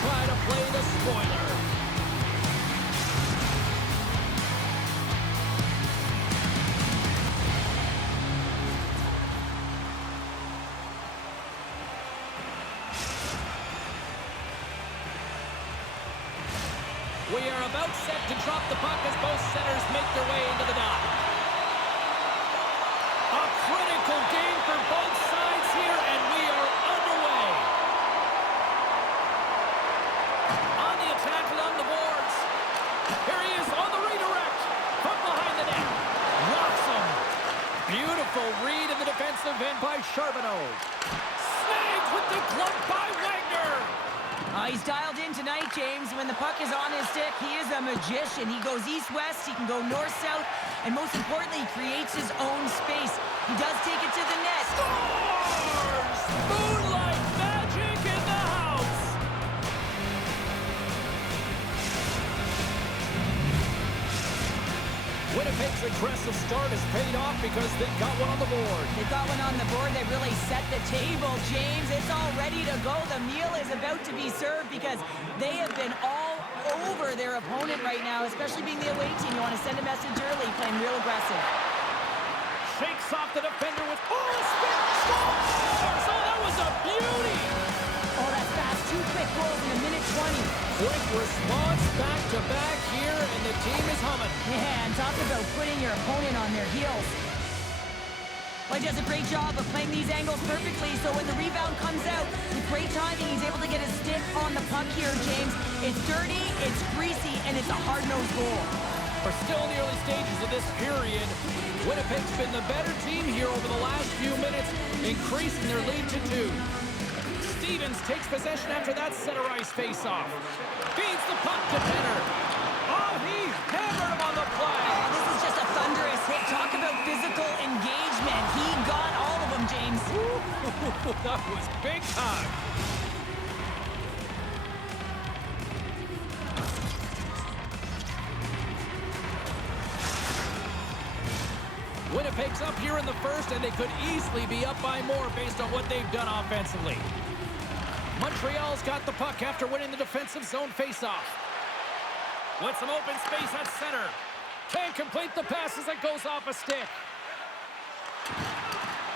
try to play the spoiler. We are about set to drop the puck as both centers make their way into the dot. A critical game for both sides here, and we are underway. On the attack along the boards. Here he is on the redirect. From behind the net. Rocks him. Beautiful read in the defensive end by Charbonneau. Snagged with the glove by Wagner. He's dialed in tonight, James. When the puck is on his stick, he is a magician. He goes east-west, he can go north-south, and most importantly, he creates his own space. He does take it to the net. Scores! Moonlight magic in the house! Winnipeg's aggressive start has paid off because they got one on the board. They got one on the board. They really set the table, James. It's all ready to go. The meal is about to be served because they have been all over their opponent right now, especially being the away team. You want to send a message early, playing real aggressive. Shakes off the defender with spin, scores! Oh, that was a beauty! Oh, that's fast. 2 quick goals in a minute 20. Quick response back-to-back here, and the team is humming. Yeah, and talk about putting your opponent on their heels. Well, he does a great job of playing these angles perfectly, so when the rebound comes out, with great timing, he's able to get his stick on the puck here, James. It's dirty, it's greasy, and it's a hard-nosed goal. We're still in the early stages of this period. Winnipeg's been the better team here over the last few minutes, increasing their lead to 2. Stevens takes possession after that center ice face-off. Feeds the puck to Penner. Oh, he hammered him on the play. Oh, this is just a thunderous hit. Talk about physical engagement. He got all of them, James. Ooh, that was big time. Winnipeg's up here in the first, and they could easily be up by more based on what they've done offensively. Montreal's got the puck after winning the defensive zone faceoff. With some open space at center. Can't complete the pass as it goes off a stick.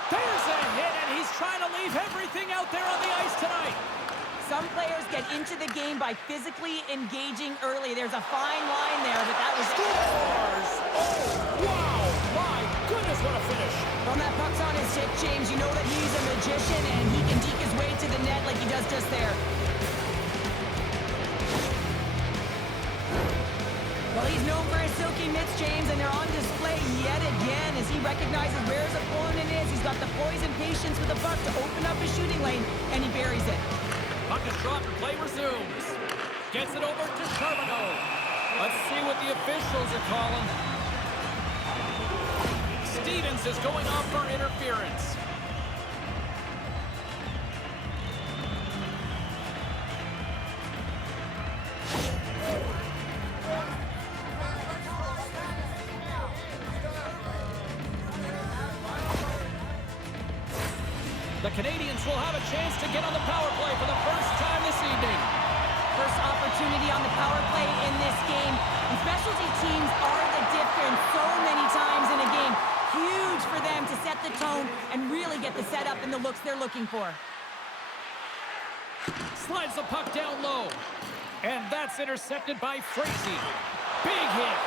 There's a hit, and he's trying to leave everything out there on the ice tonight. Some players get into the game by physically engaging early. There's a fine line there, but that was... Scores! Oh, wow! My goodness, what a finish. When that puck's on his stick, James, you know that he's a magician, and he can deke his way to the net like he does just there. Well, he's known for his silky mitts, James, and they're on display yet again as he recognizes where his opponent is. He's got the poise and patience with the puck to open up his shooting lane, and he buries it. Puck is dropped and play resumes. Gets it over to Charbonneau. Let's see what the officials are calling. Stevens is going off for interference. The Canadians will have a chance to get on the power play for the first time this evening. First opportunity on the power play in this game. And specialty teams are the difference so many times in a game. Huge for them to set the tone and really get the setup and the looks they're looking for. Slides the puck down low. And that's intercepted by Frazee. Big hit.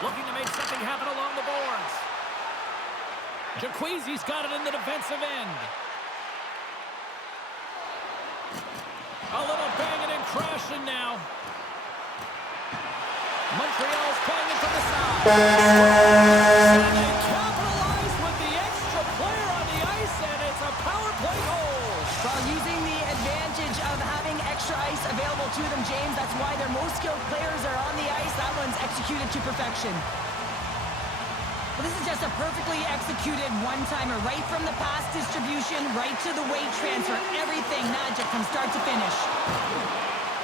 Looking to make something happen along the boards. Jaquezi's got it in the defensive end. A little banging and crashing now. Montreal's playing it from the side. And they capitalize with the extra player on the ice, and it's a power play goal. While using the advantage of having extra ice available to them, James, that's why their most skilled players are on the ice. That one's executed to perfection. Well, this is just a perfectly executed one-timer, right from the pass distribution, right to the weight transfer. Everything magic from start to finish.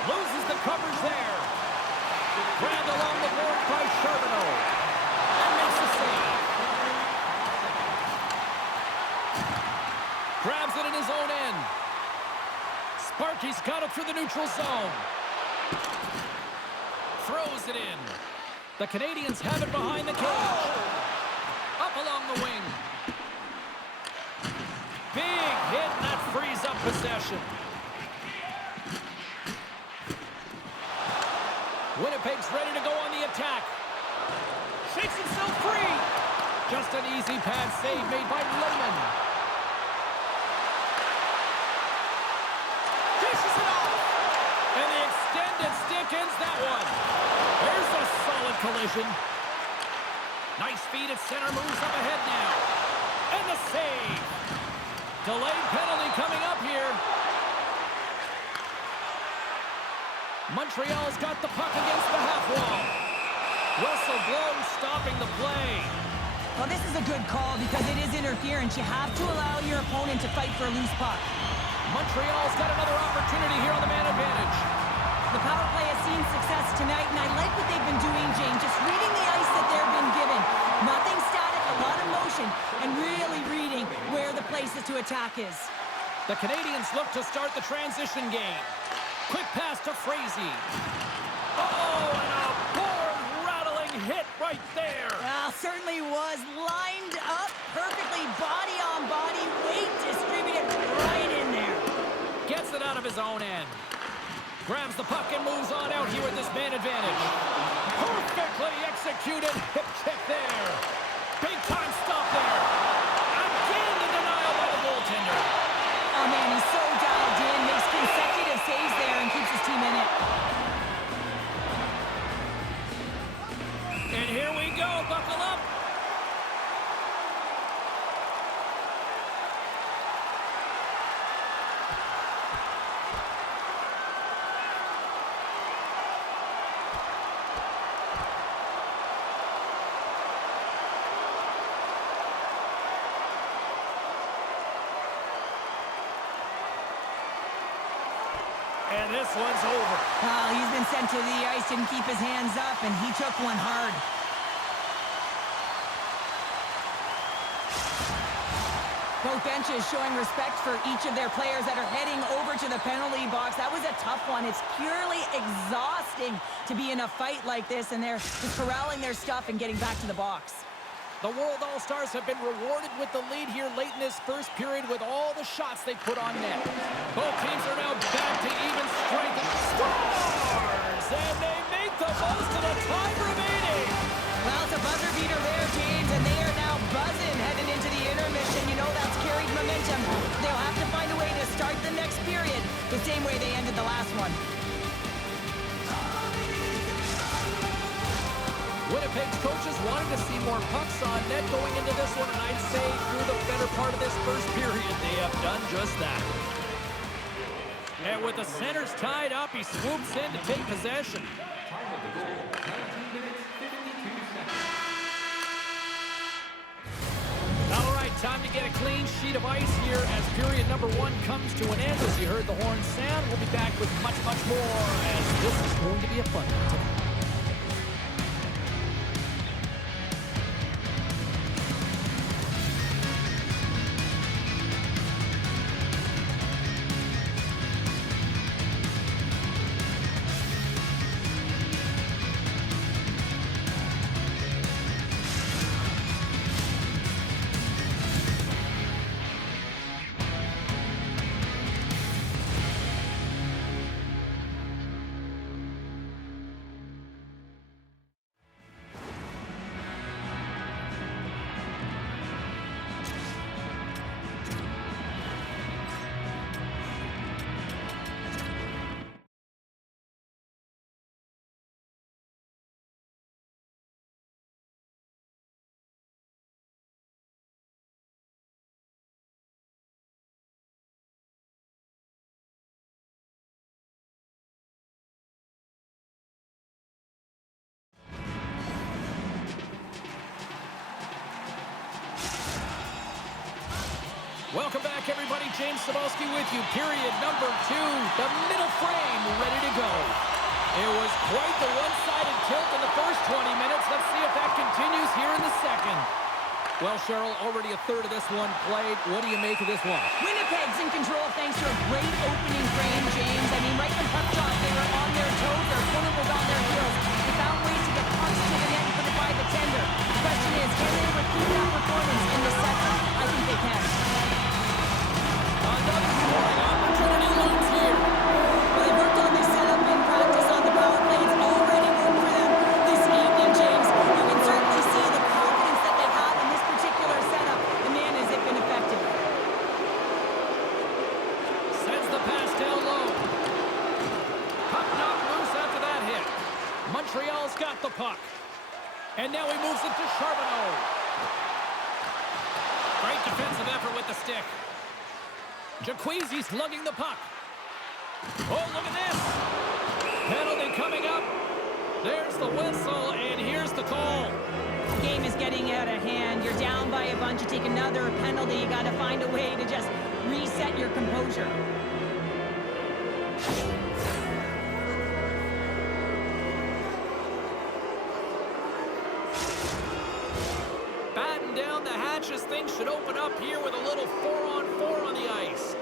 Loses the coverage there. Grabbed along the board by Charbonneau. And makes the save. Grabs it in his own end. Sparky's got it through the neutral zone. Throws it in. The Canadians have it behind the cage. Up along the wing. Big hit, and that frees up possession. Winnipeg's ready to go on the attack. Shakes himself free. Just an easy pad save made by Lehman. Dishes it off. And the extended stick ends that one. There's a solid collision. Nice feed at center, moves up ahead now. And the save. Delayed penalty coming up here. Montreal's got the puck against the half wall. Whistle blows, stopping the play. Well, this is a good call because it is interference. You have to allow your opponent to fight for a loose puck. Montreal's got another opportunity here on the man advantage. The power play has seen success tonight, and I like what they've been doing, James. Just reading the ice that they've been given. Nothing static, a lot of motion, and really reading where the places to attack is. The Canadians look to start the transition game. Quick pass to Frazee. Oh, and a board-rattling hit right there. Well, certainly was lined up perfectly, body on body, weight distributed right in there. Gets it out of his own end. Grabs the puck and moves on out here with this man advantage. Perfectly executed hip check there. Big time stop there. Again the denial by the goaltender. Oh man, he's so dialed in, makes consecutive saves there and keeps his team in it. And here we go, buckle up. And this one's over. Oh, he's been sent to the ice, didn't keep his hands up, and he took one hard. Both benches showing respect for each of their players that are heading over to the penalty box. That was a tough one. It's purely exhausting to be in a fight like this, and they're just corralling their stuff and getting back to the box. The World All-Stars have been rewarded with the lead here late in this first period with all the shots they put on net. Both teams are now back to even strength. Scores! And they make the most of the time remaining. Well, it's a buzzer beater there, James, and they are now buzzing heading into the intermission. You know that's carried momentum. They'll have to find a way to start the next period the same way they ended the last one. Winnipeg's coaches wanted to see more pucks on net going into this one, and I'd say through the better part of this first period, they have done just that. And with the centers tied up, he swoops in to take possession. All right, time to get a clean sheet of ice here as period number one comes to an end. As you heard the horn sound, we'll be back with much, much more as this is going to be a fun one tonight. Welcome back, everybody. James Cebulski with you. Period number two. The middle frame ready to go. It was quite the one-sided tilt in the first 20 minutes. Let's see if that continues here in the second. Well, Cheryl, already a third of this one played. What do you make of this one? Winnipeg's in control thanks to a great opening frame, James. I mean, right when puck drop, they were on their toes. Their opponent was on their heels. They found ways to get pucks to the net and put it by the tender. The question is, can they repeat that performance in the second? I think they can. Another scoring opportunity looms here. Well, they worked on this setup in practice on the power play. It's already worked for them this evening, James. You can certainly see the confidence that they have in this particular setup. And man, has it been effective. Sends the pass down low. Puck knocked loose after that hit. Montreal's got the puck. And now he moves it to Charbonneau. Great defensive effort with the stick. Jaquezi's lugging the puck. Oh, look at this. Penalty coming up. There's the whistle, and here's the call. The game is getting out of hand. You're down by a bunch. You take another penalty. You got to find a way to just reset your composure. Batten down the hatches. Things should open up here with a little 4-on-4 on the ice.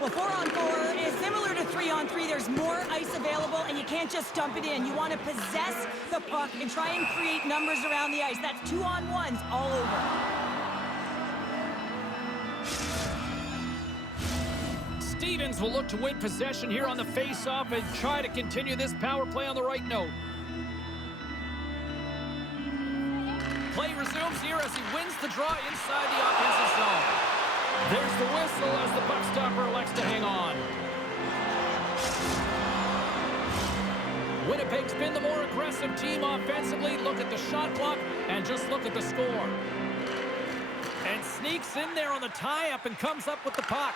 Well, 4-on-4 is similar to 3-on-3. There's more ice available, and you can't just dump it in. You want to possess the puck and try and create numbers around the ice. That's 2-on-1s all over. Stevens will look to win possession here on the face-off and try to continue this power play on the right note. Play resumes here as he wins the draw inside the offensive zone. There's the whistle as the puck stopper elects to hang on. Winnipeg's been the more aggressive team offensively. Look at the shot clock and just look at the score. And sneaks in there on the tie-up and comes up with the puck.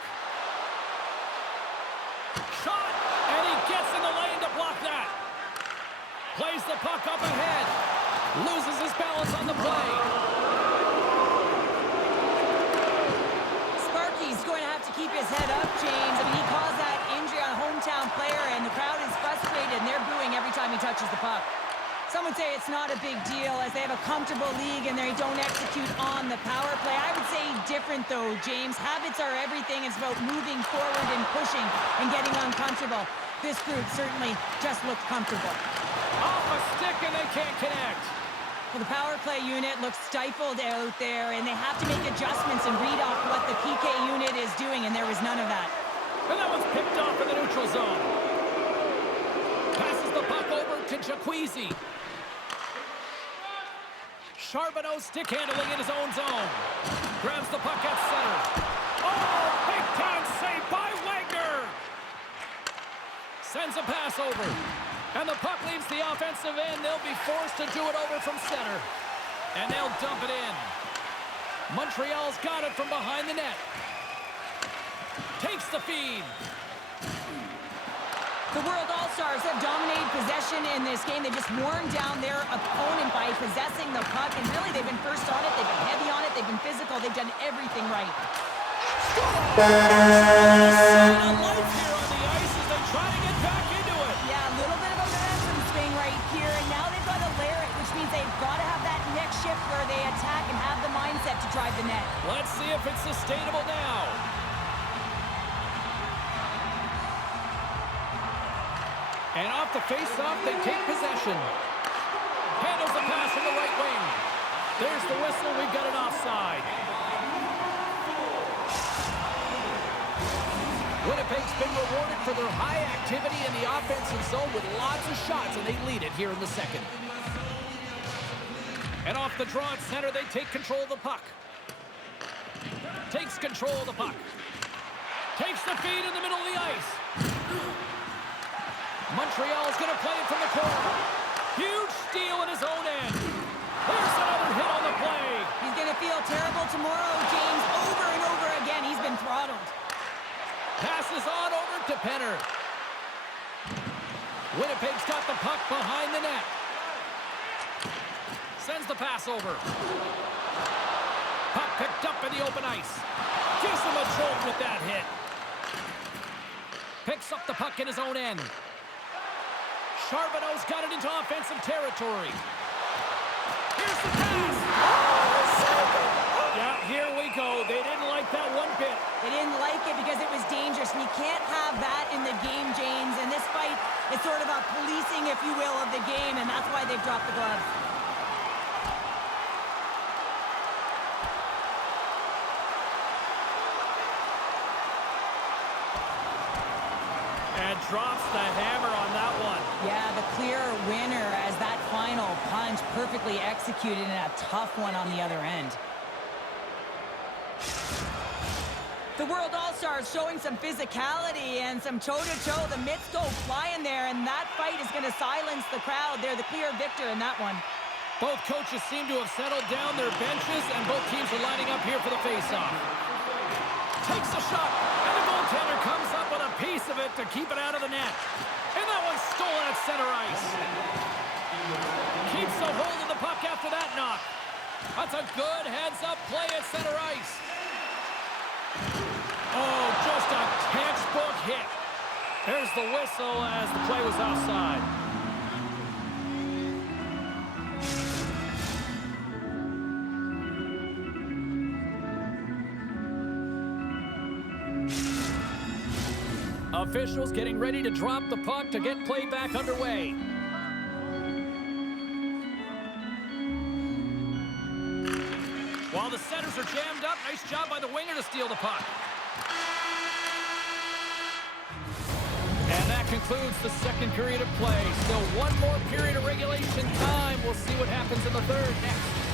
Shot, and he gets in the lane to block that. Plays the puck up ahead. Loses his balance on the play. Sparky's going to have to keep his head up, James. I mean, he caused that injury on a hometown player, and the crowd is frustrated, and they're booing every time he touches the puck. Some would say it's not a big deal as they have a comfortable league and they don't execute on the power play. I would say different, though, James. Habits are everything. It's about moving forward and pushing and getting uncomfortable. This group certainly just looked comfortable. Off a stick, and they can't connect. Well, the power play unit looks stifled out there, and they have to make adjustments and read off what the PK unit is doing, and there was none of that. And that one's picked off in the neutral zone. Passes the puck over to Jaquezi. Charbonneau stick handling in his own zone. Grabs the puck at center. Oh, big time save by Wagner. Sends a pass over. And the puck leaves the offensive end. They'll be forced to do it over from center. And they'll dump it in. Montreal's got it from behind the net. Takes the feed. The World All-Stars have dominated possession in this game. They just worn down their opponent by possessing the puck. And really, they've been first on it. They've been heavy on it. They've been physical. They've done everything right. A life here on the ice as they try to get back into it. Yeah, a little bit of a momentum swing right here. And now they've got to layer it, which means they've got to have that next shift where they attack and have the mindset to drive the net. Let's see if it's sustainable now. And off the face-off, they take possession. Handles the pass from the right wing. There's the whistle. We've got an offside. Winnipeg's been rewarded for their high activity in the offensive zone with lots of shots, and they lead it here in the second. And off the draw at center, they take control of the puck. Takes control of the puck. Takes the feed in the middle of the ice. Montreal's going to play it from the corner. Huge steal in his own end. There's another hit on the play. He's going to feel terrible tomorrow, James. Over and over again, he's been throttled. Passes on over to Penner. Winnipeg's got the puck behind the net. Sends the pass over. Puck picked up in the open ice. Gives him a jolt with that hit. Picks up the puck in his own end. Charbonneau's got it into offensive territory. Here's the pass. Yeah, here we go. They didn't like that one bit. They didn't like it because it was dangerous, and you can't It's sort of a policing, if you will, of the game, and that's why they've dropped the gloves. And drops the hammer on that one. Yeah, the clear winner as that final punch perfectly executed and a tough one on the other end. The World All-Stars showing some physicality and some toe-to-toe. The mitts go flying there, and that fight is going to silence the crowd. They're the clear victor in that one. Both coaches seem to have settled down their benches, and both teams are lining up here for the face-off. Takes the shot, and the goaltender comes up with a piece of it to keep it out of the net. And that one's stolen at center ice. Keeps the hold of the puck after that knock. That's a good heads-up play at center ice. Oh, just a textbook hit. There's the whistle as the play was offside. Officials getting ready to drop the puck to get play back underway. While the centers are jammed up, nice job by the winger to steal the puck. And that concludes the second period of play. Still one more period of regulation time. We'll see what happens in the third next.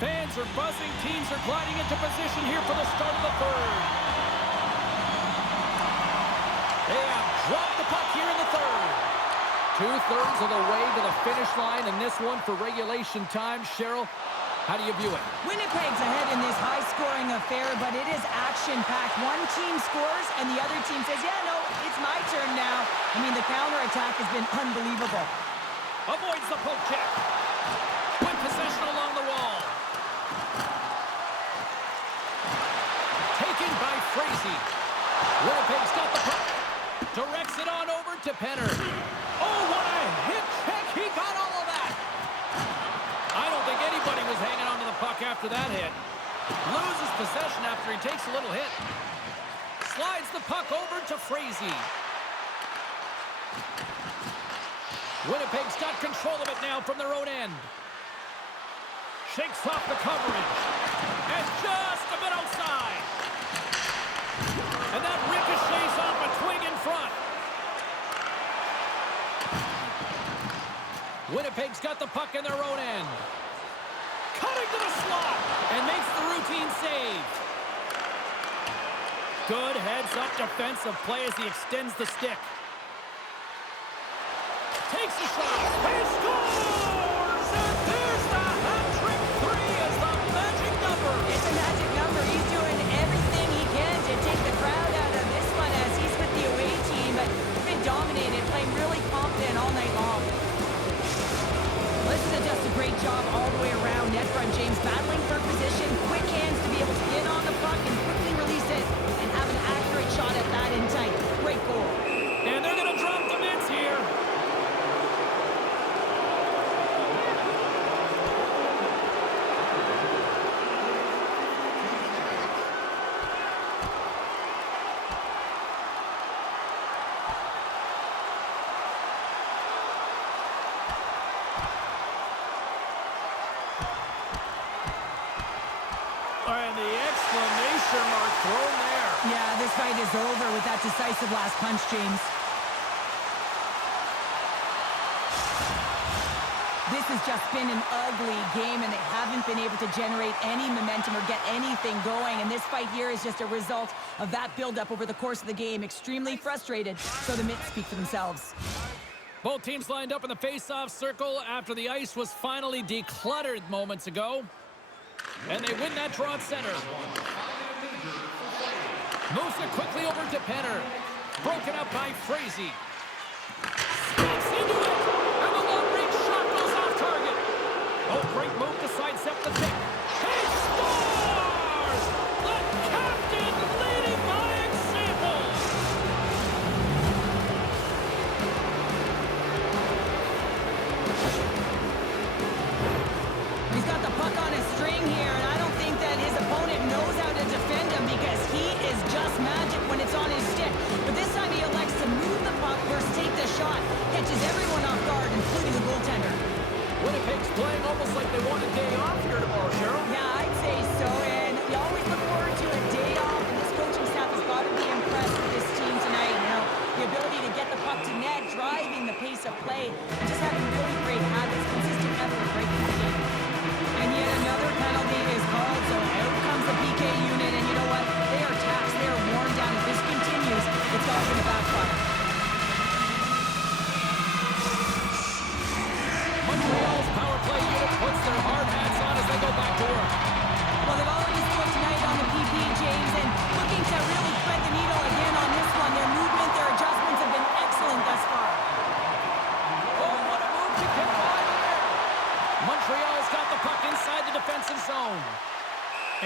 Fans are buzzing. Teams are gliding into position here for the start of the third. They have dropped the puck here in the third. 2/3 of the way to the finish line in this one for regulation time. Cheryl, how do you view it? Winnipeg's ahead in this high-scoring affair, but it is action-packed. One team scores, and the other team says, yeah, no, it's my turn now. I mean, the counterattack has been unbelievable. Avoids the poke check. With possession along the wall. Taken by Frazee. Winnipeg's got the puck. Directs it on over to Penner. Oh, what a hit check. He got all of that. I don't think anybody was hanging on to the puck after that hit. Loses possession after he takes a little hit. Slides the puck over to Frazee. Winnipeg's got control of it now from their own end. Shakes off the coverage. And just a bit outside. And that ricochets off a twig in front. Winnipeg's got the puck in their own end. Cutting to the slot. And makes the routine save. Good heads-up defensive play as he extends the stick. Takes the shot. He scores! And there's the hat-trick three as the magic number. It's a magic number. He's doing everything he can to take the crowd out of this one as he's with the away team, but he's been dominated, playing really confident all night long. This is just a great job all the way around. Net front James battling for position, quick hands to be able to get on the puck and quickly release it and have an accurate shot at that in tight. Great goal. And they're going to drop the mitts here. is over with that decisive last punch, James. This has just been an ugly game, and they haven't been able to generate any momentum or get anything going. And this fight here is just a result of that buildup over the course of the game. Extremely frustrated, so the mitts speak for themselves. Both teams lined up in the face-off circle after the ice was finally decluttered moments ago. And they win that draw at center. Moves it quickly over to Penner. Broken up by Frazee. Steps into it. And the long-range shot goes off target. Oh, great move to sidestep the pick. He scores! The captain leading by example. He's got the puck on his string here, and I don't think that his opponent knows how to defend him because he is just magic when it's on his stick. But this time he elects to move the puck versus take the shot. Catches everyone off guard, including the goaltender. Winnipeg's playing almost like they want a day off here tomorrow, Cheryl. Yeah, I'd say so, and you always look forward to a day off, and this coaching staff has got to be impressed with this team tonight. You know, the ability to get the puck to net, driving the pace of play, and just having really great habits, consistent effort right through the game. And yet another penalty is called, so out comes the PK unit, and you know what? They are taxed, they are worn down. If this continues, it's all going to backfire. Montreal's power play unit puts their hard hats on as they go back to work. Well, they've already scored tonight on the PP, James, and looking to really thread the needle again on this one. Their movement, their adjustments have been excellent thus far. Oh, what a move to get by there. Montreal's got the puck inside the defensive zone.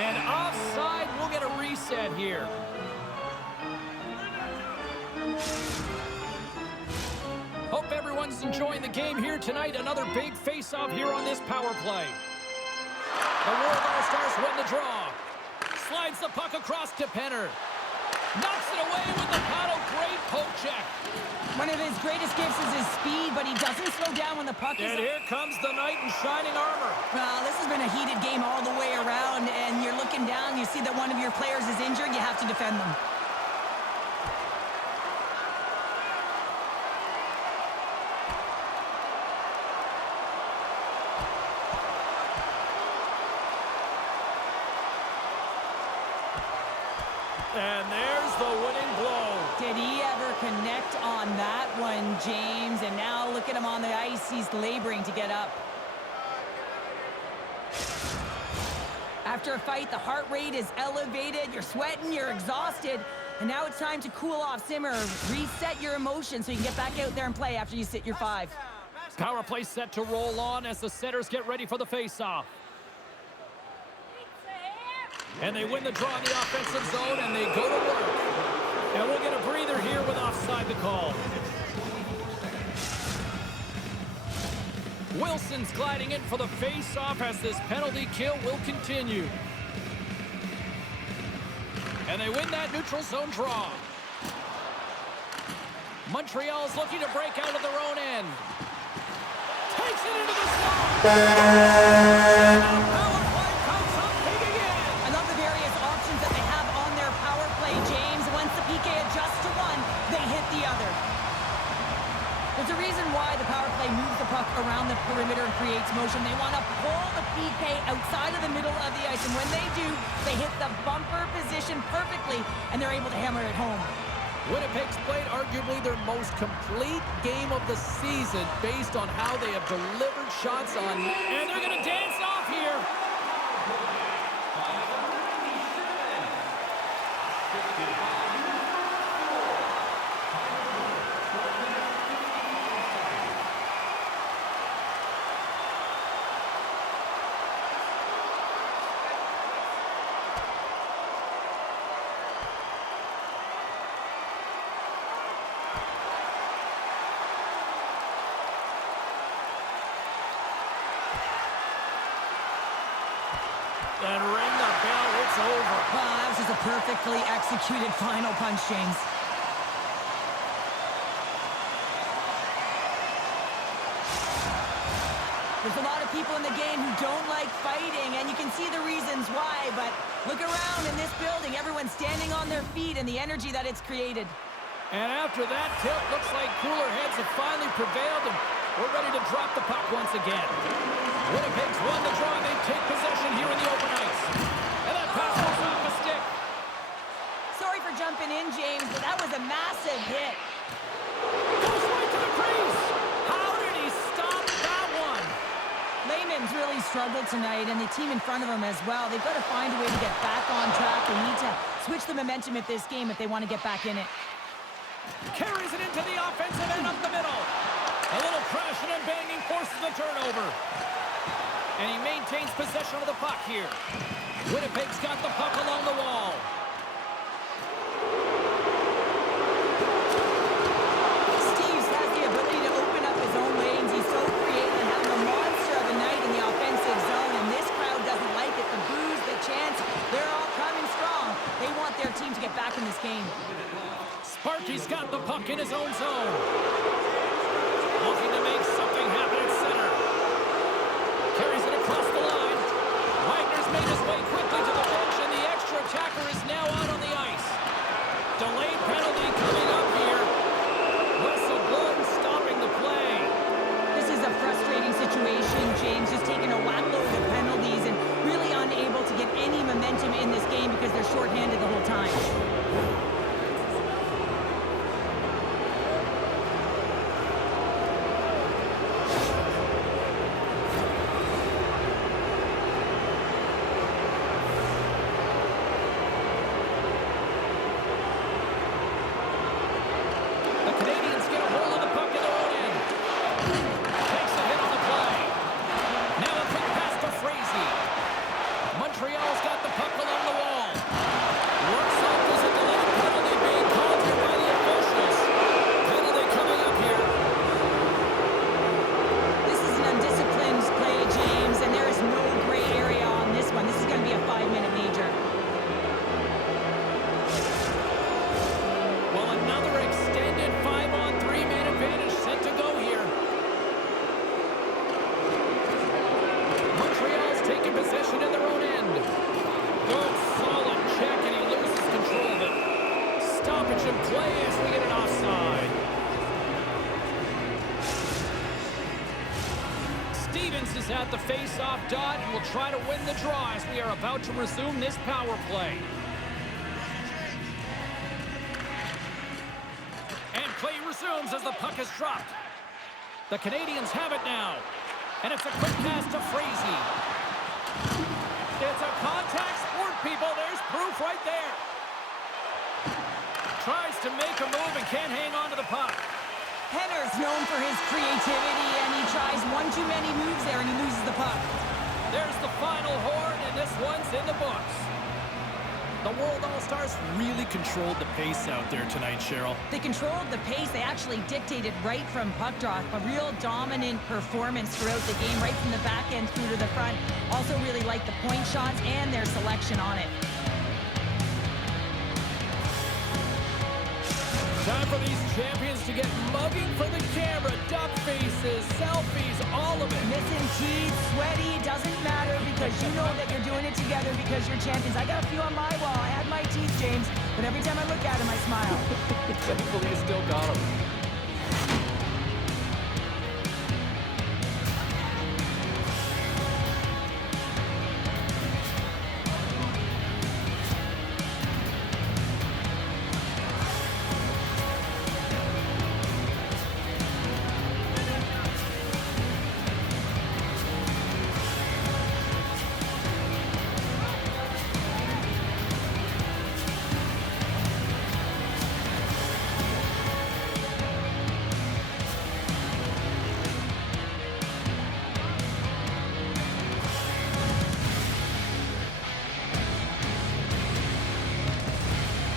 And offside, we'll get a reset here. Hope everyone's enjoying the game here tonight. Another big face-off here on this power play. The World All-Stars win the draw. Slides the puck across to Penner. Knocks it away with the paddle. Great poke check. One of his greatest gifts is his speed, but he doesn't slow down when the puck is... And here comes the knight in shining armor. Well, this has been a heated game all the way around, and you're looking down, you see that one of your players is injured, you have to defend them. And there's the winning blow. Did he ever connect on that one, James? And now look at him on the ice. He's laboring to get up. After a fight, the heart rate is elevated. You're sweating, you're exhausted. And now it's time to cool off, simmer, reset your emotions so you can get back out there and play after you sit your 5. Power play set to roll on as the setters get ready for the face-off. And they win the draw in the offensive zone, and they go to work. And we'll get a breather here with offside the call. Wilson's gliding in for the face-off as this penalty kill will continue. And they win that neutral zone draw. Montreal's looking to break out of their own end. Takes it into the slot. Power play comes up big again. I love the various options that they have on their power play, James. Once the PK adjusts to one, they hit the other. There's a reason why the power play moves the puck around the perimeter and creates motion. They want to pull the PK outside of the middle of the ice, and when they do, they hit the bumper position perfectly, and they're able to hammer it home. Winnipeg's played arguably their most complete game of the season based on how they have delivered shots on. And they're going to dance off here. And ring the bell, it's over. Well, that was just a perfectly executed final punch, James. There's a lot of people in the game who don't like fighting, and you can see the reasons why, but look around in this building. Everyone's standing on their feet and the energy that it's created. And after that tilt, looks like cooler heads have finally prevailed, and we're ready to drop the puck once again. Winnipeg's won the draw, and they take possession here in the open ice. And that pass goes off the stick. Sorry for jumping in, James, but that was a massive hit. Goes right to the crease. How did he stop that one? Lehman's really struggled tonight, and the team in front of him as well. They've got to find a way to get back on track. They need to switch the momentum of this game if they want to get back in it. Carries it into the offensive end up the middle. A little crashing and banging forces the turnover. And he maintains possession of the puck here. Winnipeg's got the puck along the wall. Steves has the ability to open up his own lanes. He's so creative and having a monster of a night in the offensive zone, and this crowd doesn't like it. The boos, the chants, they're all coming strong. They want their team to get back in this game. Sparky's got the puck in his own zone. Looking to make something happen at center. Carries it across the line. Wagner's made his way quickly to the bench, and the extra attacker is now out on the ice. Delayed penalty coming up here. Whistle blown, stopping the play. This is a frustrating situation. James just taking a whack load of penalties and really unable to get any momentum in this game because they're shorthanded the whole time. Is at the face-off dot and will try to win the draw as we are about to resume this power play. And play resumes as the puck is dropped. The Canadians have it now. And it's a quick pass to Frazee. It's a contact sport, people. There's proof right there. Tries to make a move and can't hang on to the puck. Henner's known for his creativity, and he tries one too many moves there, and he loses the puck. There's the final horn, and this one's in the books. The World All-Stars really controlled the pace out there tonight, Cheryl. They controlled the pace. They actually dictated right from puck drop. A real dominant performance throughout the game, right from the back end through to the front. Also really liked the point shots and their selection on it. Time for these champions to get mugging for the camera. Duck faces, selfies, all of it. Missing teeth, sweaty, doesn't matter because you know that you're doing it together because you're champions. I got a few on my wall. I had my teeth, James, but every time I look at them, I smile. Thankfully, you still got them.